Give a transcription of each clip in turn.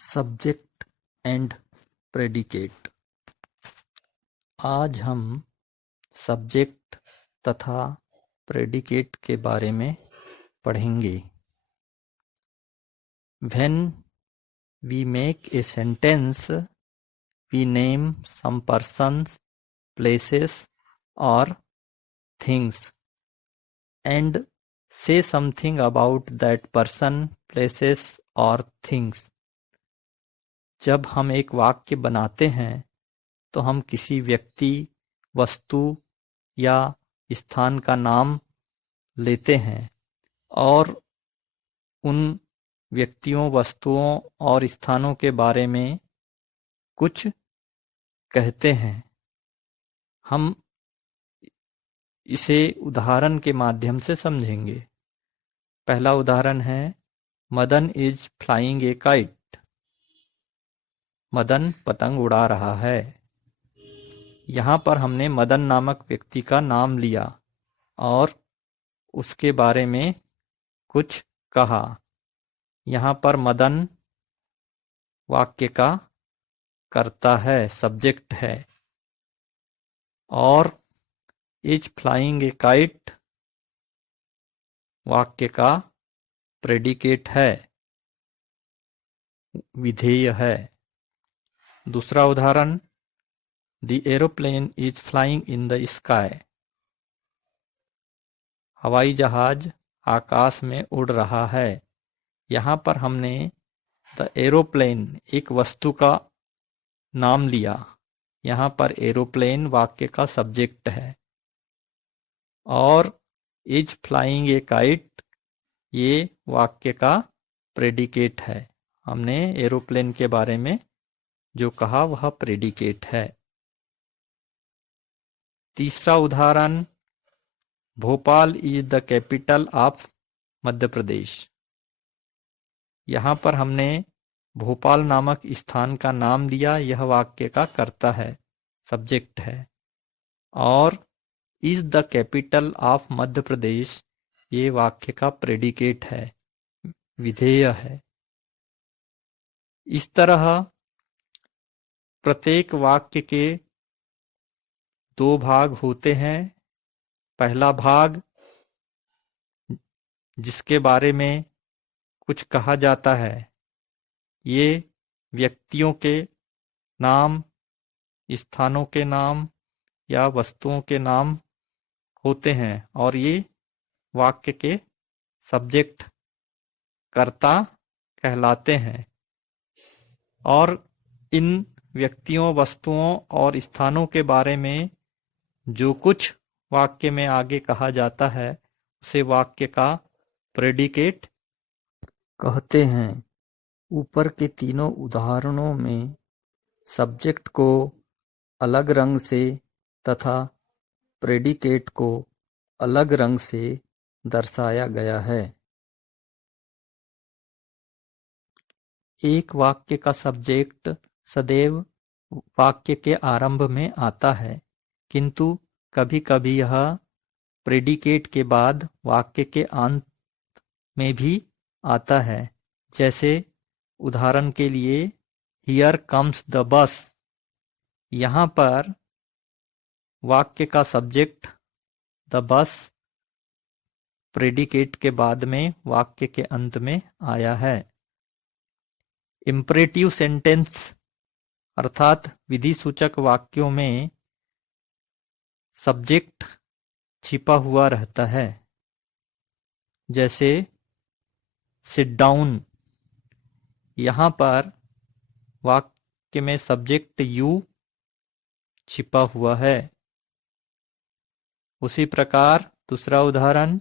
Subject and predicate. आज हम subject तथा प्रेडिकेट के बारे में पढ़ेंगे। When we make a sentence, we name some persons, places or things and say something about that person, places or things। जब हम एक वाक्य बनाते हैं तो हम किसी व्यक्ति, वस्तु या स्थान का नाम लेते हैं और उन व्यक्तियों, वस्तुओं और स्थानों के बारे में कुछ कहते हैं। हम इसे उदाहरण के माध्यम से समझेंगे। पहला उदाहरण है Madan is flying A kite. Madan पतंग उड़ा रहा है। यहाँ पर हमने मदन नामक व्यक्ति का नाम लिया और उसके बारे में कुछ कहा। यहाँ पर मदन वाक्य का कर्ता है, सब्जेक्ट है, और इज फ्लाइंग ए काइट वाक्य का प्रेडिकेट है, विधेय है। दूसरा उदाहरण the aeroplane is flying in the sky. हवाई जहाज आकाश में उड़ रहा है। यहाँ पर हमने द एरोप्लेन एक वस्तु का नाम लिया। यहाँ पर एरोप्लेन वाक्य का सब्जेक्ट है और इज फ्लाइंग ए काइट ये वाक्य का प्रेडिकेट है। हमने एरोप्लेन के बारे में जो कहा वह प्रेडिकेट है। तीसरा उदाहरण Bhopal is the capital of Madhya Pradesh. यहाँ पर हमने भोपाल नामक स्थान का नाम लिया। यह वाक्य का कर्ता है, सब्जेक्ट है, और is the capital of Madhya प्रदेश ये वाक्य का प्रेडिकेट है, विधेय है। इस तरह प्रत्येक वाक्य के दो भाग होते हैं। पहला भाग जिसके बारे में कुछ कहा जाता है, ये व्यक्तियों के नाम, स्थानों के नाम या वस्तुओं के नाम होते हैं और ये वाक्य के सब्जेक्ट, कर्ता कहलाते हैं। और इन व्यक्तियों, वस्तुओं और स्थानों के बारे में जो कुछ वाक्य में आगे कहा जाता है उसे वाक्य का प्रेडिकेट कहते हैं। ऊपर के तीनों उदाहरणों में सब्जेक्ट को अलग रंग से तथा प्रेडिकेट को अलग रंग से दर्शाया गया है। एक वाक्य का सब्जेक्ट सदैव वाक्य के आरंभ में आता है, किंतु कभी-कभी यह प्रेडिकेट के बाद वाक्य के अंत में भी आता है। जैसे उदाहरण के लिए हियर कम्स द बस। यहाँ पर वाक्य का सब्जेक्ट द बस प्रेडिकेट के बाद में वाक्य के अंत में आया है। इम्परेटिव सेंटेंस अर्थात विधि सूचक वाक्यों में सब्जेक्ट छिपा हुआ रहता है। जैसे सिट डाउन, यहाँ पर वाक्य में सब्जेक्ट यू छिपा हुआ है। उसी प्रकार दूसरा उदाहरण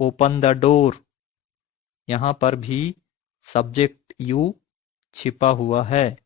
ओपन द डोर, यहाँ पर भी सब्जेक्ट यू छिपा हुआ है।